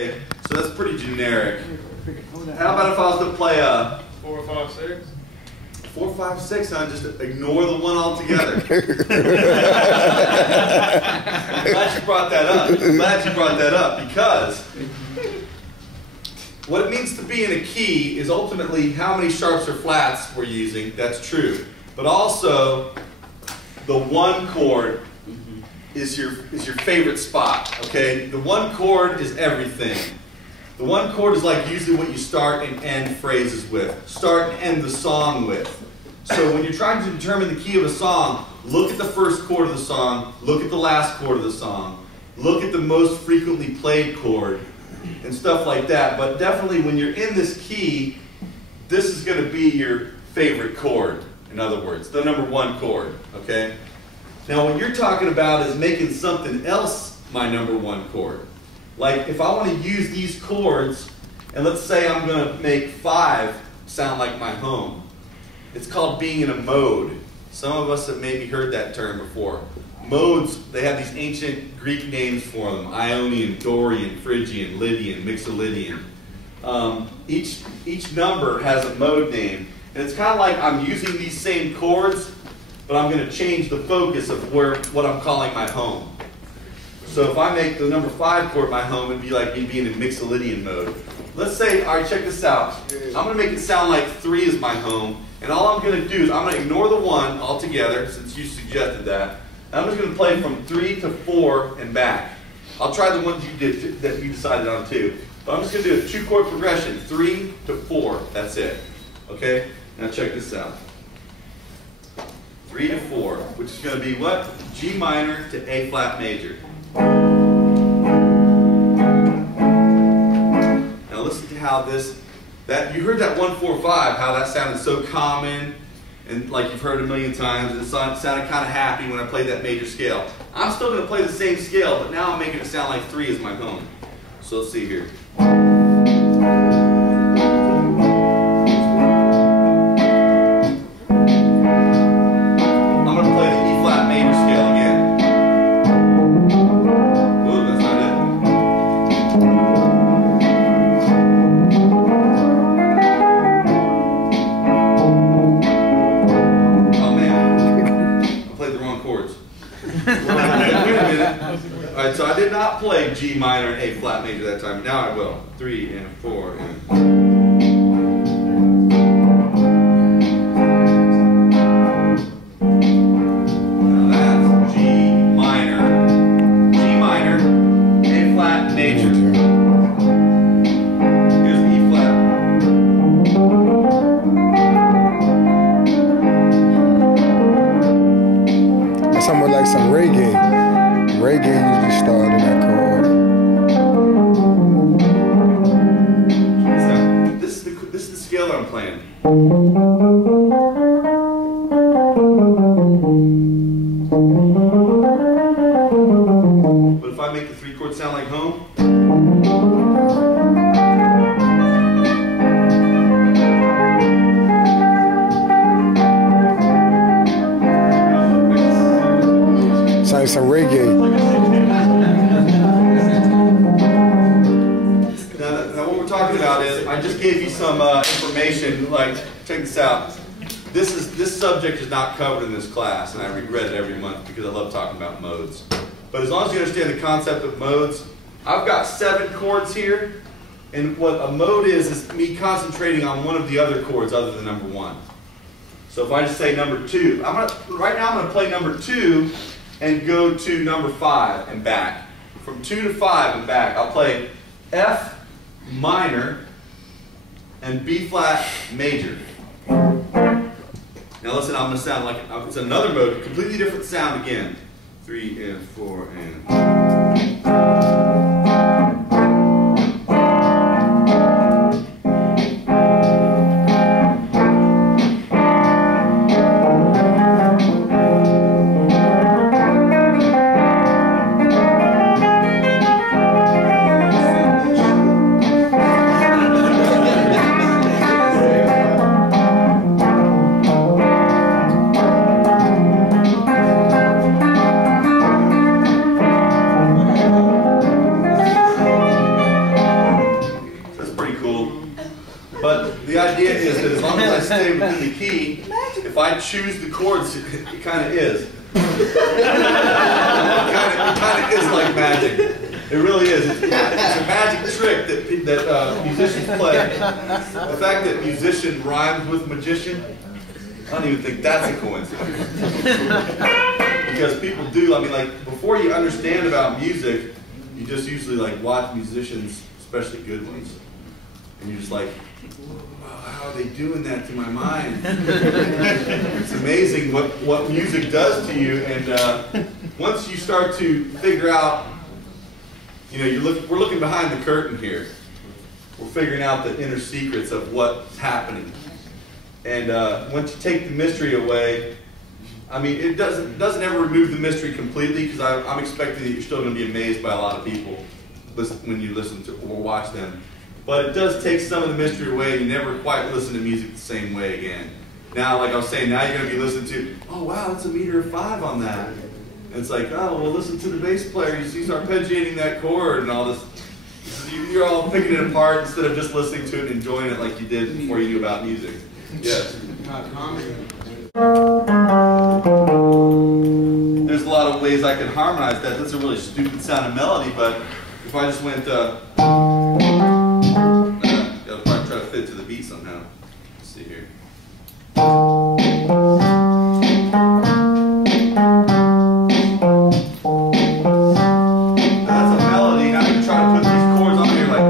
Okay, so that's pretty generic. How about if I was to play a 4, 5, 6? 4, 5, 6, and I just ignore the one altogether? I'm glad you brought that up. Because what it means to be in a key is ultimately how many sharps or flats we're using. That's true. But also, the one chord is your favorite spot. Okay, the one chord is everything. The one chord is like usually what you start and end phrases with, start and end the song with. So when you're trying to determine the key of a song, look at the first chord of the song, look at the last chord of the song, look at the most frequently played chord, and stuff like that. But definitely when you're in this key, this is going to be your favorite chord. In other words, the number one chord. Okay. Now what you're talking about is making something else my number one chord. Like if I want to use these chords, and let's say I'm going to make 5 sound like my home. It's called being in a mode. Some of us have maybe heard that term before. Modes, they have these ancient Greek names for them. Ionian, Dorian, Phrygian, Lydian, Mixolydian. Each number has a mode name. And it's kind of like I'm using these same chords, but I'm going to change the focus of what I'm calling my home. So if I make the number 5 chord my home, it'd be like me being in Mixolydian mode. Let's say, all right, check this out. I'm going to make it sound like 3 is my home, and all I'm going to do is I'm going to ignore the 1 altogether, since you suggested that. And I'm just going to play from 3 to 4 and back. I'll try the ones that you decided on too. But I'm just going to do a 2-chord progression, 3 to 4. That's it. Okay? Now check this out. 3 to 4, which is going to be what? G minor to A flat major. Now listen to how you heard that 1, 4, 5, how that sounded so common and like you've heard a million times. It sounded kind of happy when I played that major scale. I'm still going to play the same scale, but now I'm making it sound like 3 is my home. So let's see here. Alright, so I did not play G minor and A flat major that time. Now I will. 3 and 4 and... Now that's G minor, A flat major. Here's the E flat. That's somewhat like some reggae. Reggae usually started in that chord. This is the scale that I'm playing. But if I make the 3 chords sound like home, sounds like some reggae. Now what we're talking about is, I just gave you some information, like, check this out. This subject is not covered in this class, and I regret it every month because I love talking about modes. But as long as you understand the concept of modes, I've got 7 chords here, and what a mode is me concentrating on one of the other chords other than number 1. So if I just say number 2, right now I'm going to play number 2 and go to number 5 and back. From 2 to 5 and back, I'll play F minor and B flat major. Now listen, I'm going to sound like, it's another mode, completely different sound again. 3 and 4 and... idea is that as long as I stay within the key, if I choose the chords, it kind of is. It kind of is like magic. It really is. It's a magic trick that musicians play. The fact that musician rhymes with magician, I don't even think that's a coincidence. Because people do, I mean, like, before you understand about music, you just usually like watch musicians, especially good ones, and you're just like, wow, how are they doing that to my mind? It's amazing what music does to you, and once you start to figure out, you know, we're looking behind the curtain here. We're figuring out the inner secrets of what's happening. And once you take the mystery away, I mean, it doesn't ever remove the mystery completely, because I'm expecting that you're still going to be amazed by a lot of people when you listen to or watch them. But it does take some of the mystery away, and you never quite listen to music the same way again. Now, like I was saying, now you're going to be listening to, oh wow, that's a meter of 5 on that. And it's like, oh, well, listen to the bass player. He's arpeggiating that chord and all this. You're all picking it apart instead of just listening to it and enjoying it like you did before you knew about music. Yes. There's a lot of ways I could harmonize that. That's a really stupid sounding melody, but if I just went, gotta probably try to fit to the beat somehow. Let's see here. That's a melody. Now I can try to put these chords on here like.